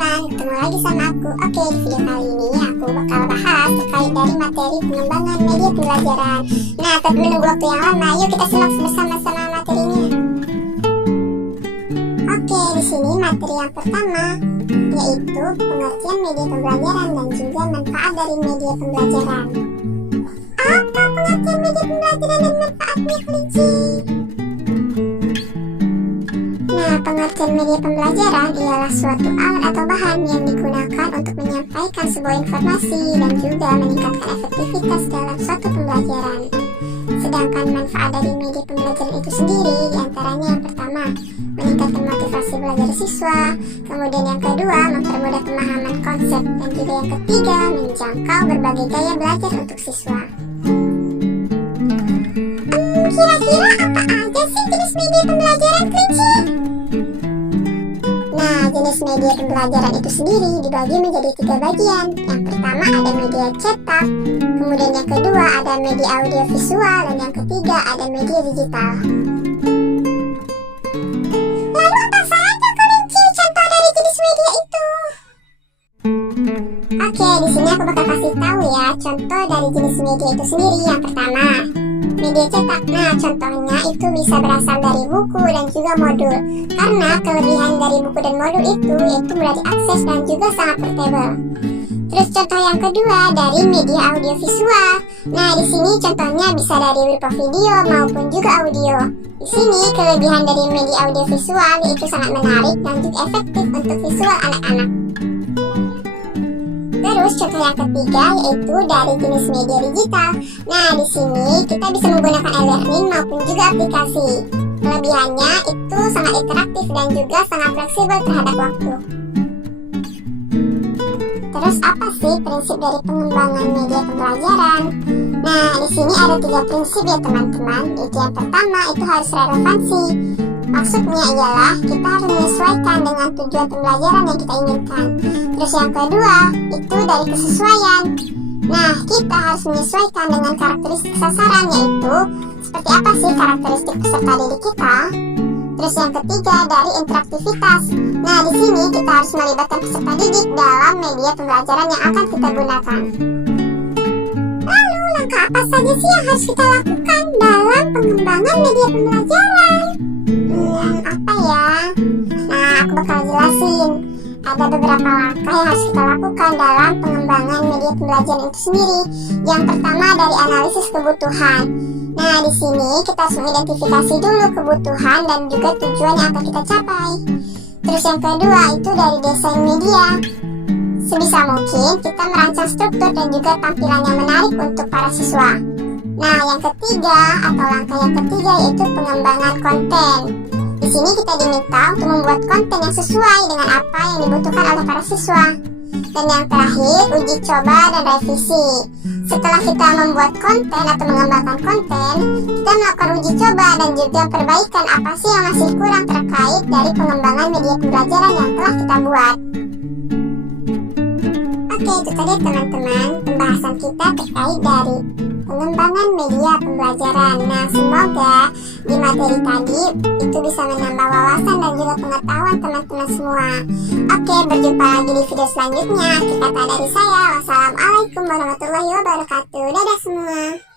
teman-teman, ketemu lagi sama aku. Oke, di video kali ini aku bakal bahas terkait dari materi pengembangan media pembelajaran. Nah, tanpa menunggu waktu yang lama, yuk kita simak bersama-sama materinya. Oke, di sini materi yang pertama yaitu pengertian media pembelajaran dan juga manfaat dari media pembelajaran. Apa pengertian media pembelajaran dan manfaatnya, kelinci? Nah, pengertian media pembelajaran ialah suatu alat atau bahan yang digunakan untuk menyampaikan sebuah informasi dan juga meningkatkan efektivitas dalam suatu pembelajaran. Sedangkan manfaat dari media pembelajaran itu sendiri diantaranya yang pertama, meningkatkan motivasi belajar siswa, kemudian yang kedua, mempermudah pemahaman konsep, dan juga yang ketiga, menjangkau berbagai gaya belajar untuk siswa. Kira-kira apa aja sih jenis media pembelajaran, kelinci? Nah, jenis media pembelajaran itu sendiri dibagi menjadi 3 bagian. Yang pertama ada media cetak, kemudian yang kedua ada media audiovisual, dan yang ketiga ada media digital. Lalu apa saja, kelinci, contoh dari jenis media itu? Oke, di sini aku bakal kasih tahu ya contoh dari jenis media itu sendiri. Yang pertama, media cetak. Nah, contohnya itu bisa berasal dari buku dan juga modul. Karena kelebihan dari buku dan modul itu yaitu mudah diakses dan juga sangat portable. Terus contoh yang kedua dari media audiovisual. Nah, di sini contohnya bisa dari berupa video maupun juga audio. Di sini kelebihan dari media audiovisual yaitu sangat menarik dan juga efektif untuk visual anak-anak. Terus contoh yang ketiga yaitu dari jenis media digital. Nah, di sini kita bisa menggunakan e-learning maupun juga aplikasi. Kelebihannya itu sangat interaktif dan juga sangat fleksibel terhadap waktu. Terus apa sih prinsip dari pengembangan media pembelajaran? Nah, di sini ada 3 prinsip ya teman-teman. Yaitu yang pertama itu harus relevansi. Maksudnya ialah kita harus menyesuaikan dengan tujuan pembelajaran yang kita inginkan. Terus yang kedua itu dari kesesuaian. Nah, kita harus menyesuaikan dengan karakteristik sasaran, yaitu seperti apa sih karakteristik peserta didik kita. Terus yang ketiga dari interaktivitas. Nah, di sini kita harus melibatkan peserta didik dalam media pembelajaran yang akan kita gunakan. Lalu langkah apa saja sih yang harus kita lakukan dalam pengembangan media pembelajaran? Apa ya? Nah, aku bakal jelasin. Ada beberapa langkah yang harus kita lakukan dalam pengembangan media pembelajaran itu sendiri. Yang pertama dari analisis kebutuhan. Nah, di sini kita harus mengidentifikasi dulu kebutuhan dan juga tujuan yang akan kita capai. Terus yang kedua itu dari desain media. Sebisa mungkin kita merancang struktur dan juga tampilan yang menarik untuk para siswa. Nah, yang ketiga atau langkah yang ketiga yaitu pengembangan konten. Di sini kita diminta untuk membuat konten yang sesuai dengan apa yang dibutuhkan oleh para siswa. Dan yang terakhir, uji coba dan revisi. Setelah kita membuat konten atau mengembangkan konten, kita melakukan uji coba dan juga perbaikan apa sih yang masih kurang terkait dari pengembangan media pembelajaran yang telah kita buat. Oke, itu tadi teman-teman pembahasan kita terkait dari pengembangan media pembelajaran. Nah, semoga di materi tadi itu bisa menambah wawasan dan juga pengetahuan teman-teman semua. Oke, berjumpa lagi di video selanjutnya. Akhir kata dari saya, wassalamualaikum warahmatullahi wabarakatuh. Dadah semua.